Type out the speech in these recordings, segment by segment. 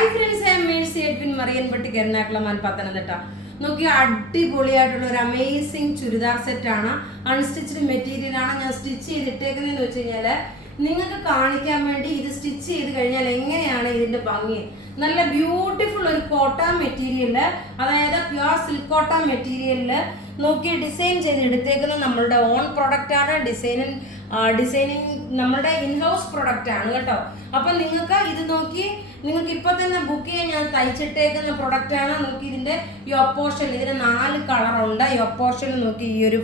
Hi friends, I am Mercy Edwin Mariyanpatti Ernakulam Pathanamthitta. നോക്കി അടിപൊളിയായിട്ടുള്ള ഒരു അമേസിങ് ചുരിദാർ സെറ്റാണ്. അൺസ്റ്റിച്ച്ഡ് മെറ്റീരിയൽ ആണ് ഞാൻ സ്റ്റിച്ച് ചെയ്തിട്ടേക്കുന്നതെന്ന് വെച്ച് കഴിഞ്ഞാൽ നിങ്ങൾക്ക് കാണിക്കാൻ വേണ്ടി ഇത് സ്റ്റിച്ച് ചെയ്ത് കഴിഞ്ഞാൽ എങ്ങനെയാണ് ഇതിന്റെ ഭംഗി. നല്ല ബ്യൂട്ടിഫുൾ ഒരു കോട്ട മെറ്റീരിയല്, അതായത് പ്യുവർ സിൽക്ക് കോട്ട മെറ്റീരിയലില് നോക്കി ഡിസൈൻ ചെയ്ത് എടുത്തേക്കുന്നത് നമ്മളുടെ ഓൺ പ്രൊഡക്റ്റ് ആണ്. ഡിസൈനിങ് നമ്മുടെ ഇൻഹൗസ് പ്രൊഡക്റ്റ് ആണ് കേട്ടോ. അപ്പം നിങ്ങൾക്ക് ഇത് നോക്കി നിങ്ങൾക്ക് ഇപ്പൊ തന്നെ ബുക്ക് ചെയ്യാൻ ഞാൻ തയ്ച്ചിട്ടേക്കുന്ന പ്രൊഡക്റ്റ് ആണ്. നോക്കി ഇതിന്റെ യോപ്പോർഷൻ, ഇതിന് 4 കളറുണ്ട്. യോപ്പോർഷൻ നോക്കി ഈ ഒരു,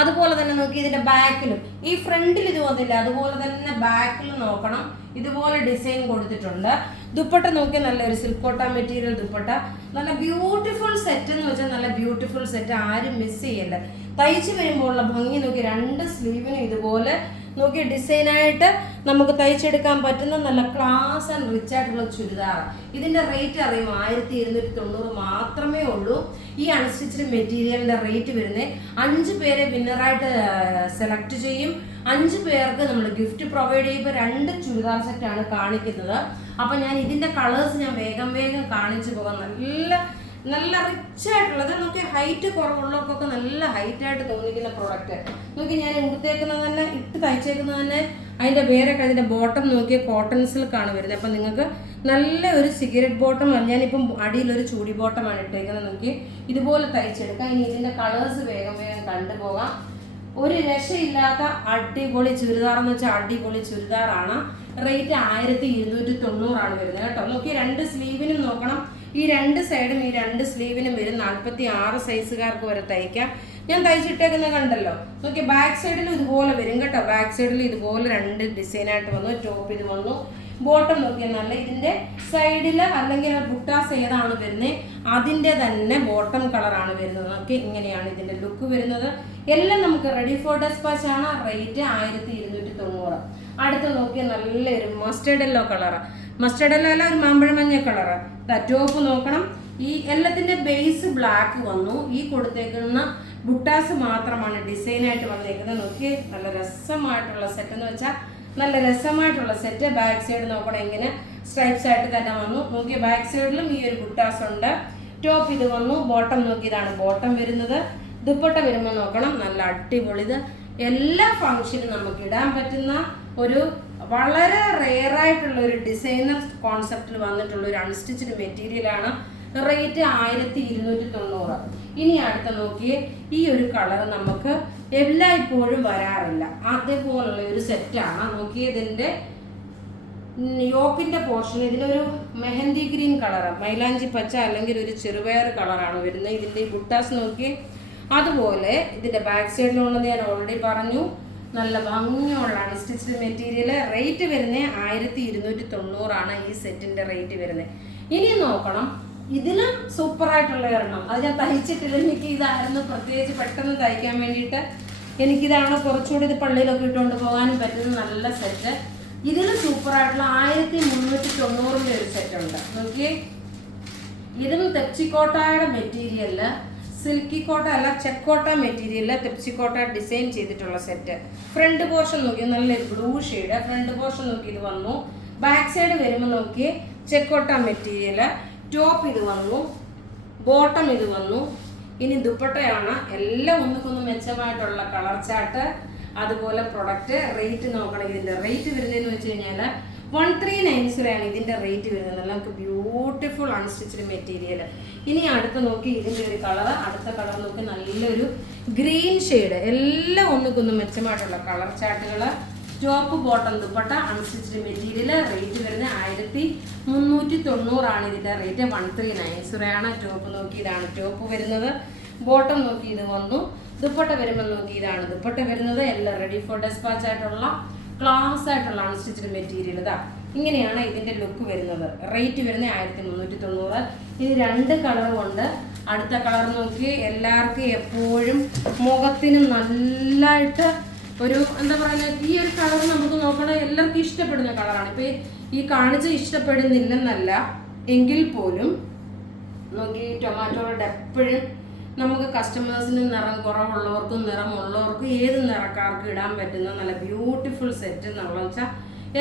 അതുപോലെ തന്നെ നോക്കി ഇതിന്റെ ബാക്കിലും, ഈ ഫ്രണ്ടിൽ ഇത് വന്നില്ല, അതുപോലെ തന്നെ ബാക്കിൽ നോക്കണം, ഇതുപോലെ ഡിസൈൻ കൊടുത്തിട്ടുണ്ട്. ദുപ്പട്ട നോക്കി നല്ലൊരു സിൽക്ക് കോട്ട മെറ്റീരിയൽ ദുപ്പട്ട, നല്ല ബ്യൂട്ടിഫുൾ സെറ്റ് എന്ന് വെച്ചാൽ നല്ല ബ്യൂട്ടിഫുൾ സെറ്റ്, ആരും മിസ് ചെയ്യല്ല. തയ്ച്ചു വരുമ്പോൾ ഉള്ള ഭംഗി നോക്കി 2 സ്ലീവിനും ഇതുപോലെ നോക്കി ഡിസൈനായിട്ട് നമുക്ക് തയ്ച്ചെടുക്കാൻ പറ്റുന്ന നല്ല ക്ലാസ് ആൻഡ് റിച്ച് ആയിട്ടുള്ള ചുരിദാർ. ഇതിന്റെ റേറ്റ് അറിയുമോ? 1290 മാത്രമേ ഉള്ളൂ. ഈ അൺസ്റ്റിച്ച്ഡ് മെറ്റീരിയലിന്റെ റേറ്റ് വരുന്നത് 5 പേരെ വിന്നറായിട്ട് സെലക്ട് ചെയ്യും. 5 പേർക്ക് നമ്മൾ ഗിഫ്റ്റ് പ്രൊവൈഡ് ചെയ്യുമ്പോൾ 2 ചുരിദാർ സെറ്റാണ് കാണിക്കുന്നത്. അപ്പൊ ഞാൻ ഇതിന്റെ കളേഴ്സ് ഞാൻ വേഗം കാണിച്ചു പോകാം. നല്ല റിച്ച് ആയിട്ടുള്ളത് നോക്കി, ഹൈറ്റ് കുറവുള്ളവർക്കൊക്കെ നല്ല ഹൈറ്റ് ആയിട്ട് തോന്നിക്കുന്ന പ്രോഡക്റ്റ് നോക്കി. ഞാൻ ഉടുത്തേക്കുന്നത് തന്നെ, ഇട്ട് തയ്ച്ചേക്കുന്നത് തന്നെ, അതിന്റെ വേറെ അതിന്റെ ബോട്ടം നോക്കിയ കോട്ടൺ സിൽക്കാണ് വരുന്നത്. അപ്പം നിങ്ങൾക്ക് നല്ല ഒരു സിഗരറ്റ് ബോട്ടം, ഞാനിപ്പം അടിയിലൊരു ചൂടി ബോട്ടമാണ് ഇട്ടേക്കുന്നത്. നോക്കി ഇതുപോലെ തയ്ച്ചെടുക്കാം. ഇനി ഇതിന്റെ കളേഴ്സ് വേഗം കണ്ടുപോകാം. ഒരു രക്ഷയില്ലാത്ത അടിപൊളി ചുരിദാർ എന്ന് വെച്ചാൽ അടിപൊളി ചുരിദാറാണ്. റേറ്റ് 1290 വരുന്നത് കേട്ടോ. നോക്കി 2 സ്ലീവിനും നോക്കണം, ഈ 2 സൈഡും ഈ 2 സ്ലീവിനും വരും. 46 സൈസുകാർക്ക് വരെ തയ്ക്കാം. ഞാൻ തയ്ച്ചിട്ടേക്കുന്നത് കണ്ടല്ലോ. നോക്കി ബാക്ക് സൈഡിലും ഇതുപോലെ വരും കേട്ടോ. ബാക്ക് സൈഡിൽ ഇതുപോലെ 2 ഡിസൈനായിട്ട് വന്നു. ടോപ്പ് ഇത് വന്നു, ബോട്ടം നോക്കിയാൽ നല്ല ഇതിന്റെ സൈഡിൽ അല്ലെങ്കിൽ ബുട്ടാസ് ഏതാണ് വരുന്നത് അതിന്റെ തന്നെ ബോട്ടം കളറാണ് വരുന്നത്. നോക്കി ഇങ്ങനെയാണ് ഇതിന്റെ ലുക്ക് വരുന്നത്. എല്ലാം നമുക്ക് റെഡി ഫോർ ഡെസ്പാച്ച് ആണ്. റേറ്റ് 1290. അടുത്ത് നോക്കിയാൽ നല്ലൊരു mustard yellow colour, mustard yellow അല്ല, ഒരു മാമ്പഴ മഞ്ഞ കളറ്. ടോപ്പ് നോക്കണം, ഈ എല്ലാത്തിന്റെ ബേസ് ബ്ലാക്ക് വന്നു. ഈ കൊടുത്തേക്കുന്ന ബുട്ടാസ് മാത്രമാണ് ഡിസൈനായിട്ട് വന്നേക്കുന്നത്. നോക്കി നല്ല രസമായിട്ടുള്ള സെറ്റ് എന്ന് വെച്ചാൽ നല്ല രസമായിട്ടുള്ള സെറ്റ്. ബാക്ക് സൈഡ് നോക്കണം, ഇങ്ങനെ സ്ട്രൈപ്സ് ആയിട്ട് തന്നെ വന്നു. നോക്കി ബാക്ക് സൈഡിലും ഈ ഒരു ബുട്ടാസ് ഉണ്ട്. ടോപ്പ് ഇത് വന്നു. ബോട്ടം നോക്കി ഇതാണ് ബോട്ടം വരുന്നത്. ദുപ്പട്ട വരുമ്പോൾ നോക്കണം, നല്ല അടിപൊളിത്. എല്ലാ ഫംഗ്ഷനും നമുക്ക് ഇടാൻ പറ്റുന്ന ഒരു വളരെ റെയർ ആയിട്ടുള്ള ഒരു ഡിസൈനർ കോൺസെപ്റ്റിൽ വന്നിട്ടുള്ള ഒരു അൺസ്റ്റിച്ച്ഡ് മെറ്റീരിയൽ ആണ്. റേറ്റ് 1290. ഇനി അടുത്ത നോക്കിയേ, ഈ ഒരു കളർ നമുക്ക് എല്ലായ്പ്പോഴും വരാറില്ല, അതേപോലുള്ള ഒരു സെറ്റാണ്. നോക്കിയേ ഇതിന്റെ യോക്കിന്റെ പോർഷൻ, ഇതിലൊരു മെഹന്തി ഗ്രീൻ കളറ്, മൈലാഞ്ചി പച്ച അല്ലെങ്കിൽ ഒരു ചെറുപയർ കളറാണ് വരുന്നത്. ഇതിന്റെ ബുട്ടാസ് നോക്കി, അതുപോലെ ഇതിന്റെ ബാക്ക് സൈഡിലുള്ളത് ഞാൻ ഓൾറെഡി പറഞ്ഞു. നല്ല ഭംഗിയുള്ള അൺസ്റ്റിച്ച്ഡ് മെറ്റീരിയൽ. റേറ്റ് വരുന്നത് 1290 ഈ സെറ്റിന്റെ റേറ്റ് വരുന്നത്. ഇനി നോക്കണം, ഇതിലും സൂപ്പർ ആയിട്ടുള്ള ഒരെണ്ണം, അത് ഞാൻ തയ്ച്ചിട്ടില്ല. എനിക്ക് ഇതായിരുന്നു പ്രത്യേകിച്ച് പെട്ടെന്ന് തയ്ക്കാൻ വേണ്ടിയിട്ട്. എനിക്കിതാണ് കുറച്ചുകൂടി ഇത് പള്ളിയിലൊക്കെ ഇട്ടുകൊണ്ട് പോകാനും പറ്റുന്ന നല്ല സെറ്റ്. ഇതിലും സൂപ്പറായിട്ടുള്ള 1390 ഒരു സെറ്റ് ഉണ്ട്. നോക്കിയേ, ഇതിലും തെച്ചിക്കോട്ടയുടെ മെറ്റീരിയലില്, സിൽക്കി കോട്ട അല്ല ചെക്കോട്ട മെറ്റീരിയലില് തെച്ചിക്കോട്ട ഡിസൈൻ ചെയ്തിട്ടുള്ള സെറ്റ്. ഫ്രണ്ട് പോർഷൻ നോക്കി നല്ലൊരു ബ്ലൂ ഷെയ്ഡ്. ഫ്രണ്ട് പോർഷൻ നോക്കി ഇത് വന്നു. ബാക്ക് സൈഡ് വരുമ്പോൾ നോക്കി ചെക്കോട്ട മെറ്റീരിയല്. ടോപ്പ് ഇത് വന്നു, ബോട്ടം ഇത് വന്നു. ഇനി ദുപ്പട്ടയാണ്. എല്ലാം ഒന്നുകൊന്ന് മെച്ചമായിട്ടുള്ള കളർ ചാർട്ട്, അതുപോലെ പ്രൊഡക്റ്റ്. റേറ്റ് നോക്കണം. ഇതിന്റെ റേറ്റ് വരുന്നതെന്ന് വെച്ച് കഴിഞ്ഞാൽ 1390 ആണ് ഇതിന്റെ റേറ്റ് വരുന്നത്. നമുക്ക് ബ്യൂട്ടിഫുൾ അൺസ്റ്റിച്ച്ഡ് മെറ്റീരിയൽ. ഇനി അടുത്ത് നോക്കി ഇതിന്റെ ഒരു കളർ, അടുത്ത കളർ നോക്കി നല്ലൊരു ഗ്രീൻ ഷെയ്ഡ്. എല്ലാം ഒന്നുകൊന്ന് മെച്ചമായിട്ടുള്ള കളർ ചാർട്ടുകൾ. Top bottom dupatta unstitched material. Rate വരുന്നത് 1390 ആണ് ഇതിന്റെ റേറ്റ്. 1390 ആണ്. ടോപ്പ് നോക്കി ഇതാണ് ടോപ്പ് വരുന്നത്. ബോട്ടം നോക്കി ഇത് വന്നു. ദുപ്പട്ട വരുമ്പോൾ നോക്കി ഇതാണ് ദുപ്പട്ട വരുന്നത്. എല്ലാം റെഡി ഫോർ ഡെസ്പാച്ച് ആയിട്ടുള്ള ക്ലാസ് ആയിട്ടുള്ള അൺസ്റ്റിച്ച്ഡ് മെറ്റീരിയൽ. ഇതാ ഇങ്ങനെയാണ് ഇതിന്റെ ലുക്ക് വരുന്നത്. റേറ്റ് വരുന്നത് 1390. ഇനി 2 കളറും ഉണ്ട്. അടുത്ത കളർ നോക്കി, എല്ലാവർക്കും എപ്പോഴും മുഖത്തിന് നല്ലതായിട്ട് ഒരു എന്താ പറയുക, ഈ ഒരു കളർ നമുക്ക് നോക്കണം, എല്ലാവർക്കും ഇഷ്ടപ്പെടുന്ന കളറാണ്. ഇപ്പൊ ഈ കാണിച്ച് ഇഷ്ടപ്പെടുന്നില്ലെന്നല്ല എങ്കിൽ പോലും നോക്കി, ടൊമാറ്റോയുടെ എപ്പോഴും നമുക്ക് കസ്റ്റമേഴ്സിന് നിറം കുറവുള്ളവർക്കും നിറമുള്ളവർക്കും ഏത് നിറക്കാർക്കും ഇടാൻ പറ്റുന്ന നല്ല ബ്യൂട്ടിഫുൾ സെറ്റ് എന്ന് വെച്ചാൽ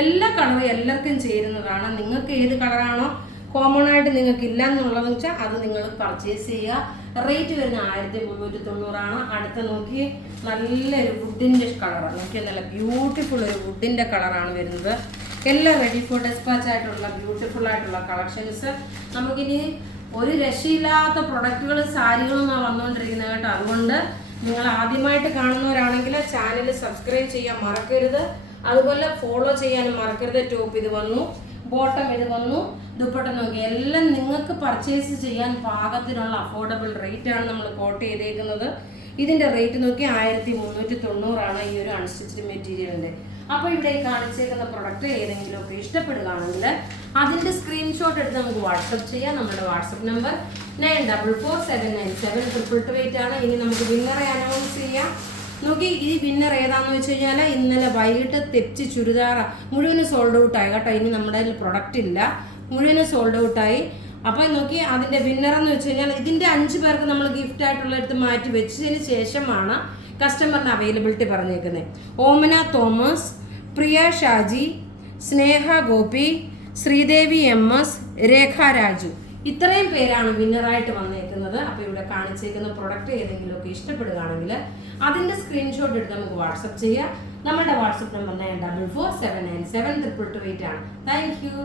എല്ലാ കളറും എല്ലാവർക്കും ചേരുന്നതാണ്. നിങ്ങൾക്ക് ഏത് കളറാണോ കോമൺ ആയിട്ട് നിങ്ങൾക്ക് ഇല്ല എന്നുള്ളതെന്ന് വെച്ചാൽ അത് നിങ്ങൾ പർച്ചേസ് ചെയ്യുക. റേറ്റ് വരുന്ന 1390. അടുത്ത നോക്കി നല്ലൊരു വുഡിൻ്റെ കളറാണ്. നോക്കി നല്ല ബ്യൂട്ടിഫുൾ ഒരു വുഡിൻ്റെ കളറാണ് വരുന്നത്. എല്ലാം റെഡി ഫോർ ഡെസ്പാച്ച് ആയിട്ടുള്ള ബ്യൂട്ടിഫുൾ ആയിട്ടുള്ള കളക്ഷൻസ്. നമുക്കിനി ഒരു രക്ഷയില്ലാത്ത പ്രൊഡക്റ്റുകൾ സാരികളും വന്നുകൊണ്ടിരിക്കുന്നത് കേട്ടോ. അതുകൊണ്ട് നിങ്ങൾ ആദ്യമായിട്ട് കാണുന്നവരാണെങ്കിൽ ചാനൽ സബ്സ്ക്രൈബ് ചെയ്യാൻ മറക്കരുത്. അതുപോലെ ഫോളോ ചെയ്യാനും മറക്കരുത്. ടോപ്പ് ഇത് വന്നു, ബോട്ടം ഇത് വന്നു, ദുപ്പട്ട നോക്കി എല്ലാം നിങ്ങൾക്ക് പർച്ചേസ് ചെയ്യാൻ പാകത്തിനുള്ള അഫോർഡബിൾ റേറ്റാണ് നമ്മൾ കോട്ട് ചെയ്തേക്കുന്നത്. ഇതിൻ്റെ റേറ്റ് നോക്കി 1390 ഈ ഒരു അൺസ്റ്റിച്ച്ഡ് മെറ്റീരിയലിൻ്റെ. അപ്പോൾ ഇവിടെ ഈ കാണിച്ചേക്കുന്ന പ്രൊഡക്റ്റ് ഏതെങ്കിലുമൊക്കെ ഇഷ്ടപ്പെടുകയാണെങ്കിൽ അതിൻ്റെ സ്ക്രീൻഷോട്ട് എടുത്ത് നമുക്ക് വാട്സപ്പ് ചെയ്യാം. നമ്മുടെ വാട്സപ്പ് നമ്പർ 9447972228 ആണ്. ഇനി നമുക്ക് വിന്നറെ അനൗൺസ് ചെയ്യാം. നോക്കി ഈ വിന്നർ ഏതാന്ന് വെച്ച് കഴിഞ്ഞാൽ ഇന്നലെ വൈകിട്ട് തെച്ച് ചുരിദാർ മുഴുവനും സോൾഡ് ഔട്ടായി കേട്ടോ. ഇനി നമ്മുടെ കയ്യിൽ പ്രൊഡക്റ്റ് ഇല്ല, മുഴുവനും സോൾഡ് ഔട്ടായി. അപ്പോൾ നോക്കി അതിൻ്റെ വിന്നറെന്ന് വെച്ച് കഴിഞ്ഞാൽ ഇതിൻ്റെ 5 പേർക്ക് നമ്മൾ ഗിഫ്റ്റ് ആയിട്ടുള്ള എടുത്ത് മാറ്റി വെച്ചതിന് ശേഷമാണ് കസ്റ്റമറിന് അവൈലബിലിറ്റി പറഞ്ഞേക്കുന്നത്. ഓമന തോമസ്, പ്രിയ ഷാജി, സ്നേഹ ഗോപി, ശ്രീദേവി MS, രേഖ രാജു, ഇത്രയും പേരാണ് വിന്നറായിട്ട് വന്നേക്കുന്നത്. അപ്പോൾ ഇവിടെ കാണിച്ചേക്കുന്ന പ്രൊഡക്റ്റ് ഏതെങ്കിലുമൊക്കെ ഇഷ്ടപ്പെടുകയാണെങ്കിൽ അതിൻ്റെ സ്ക്രീൻഷോട്ട് എടുത്ത് നമുക്ക് വാട്സപ്പ് ചെയ്യാം. നമ്മുടെ വാട്സപ്പ് നമ്പർ 9447972228 ആണ്. Thank you.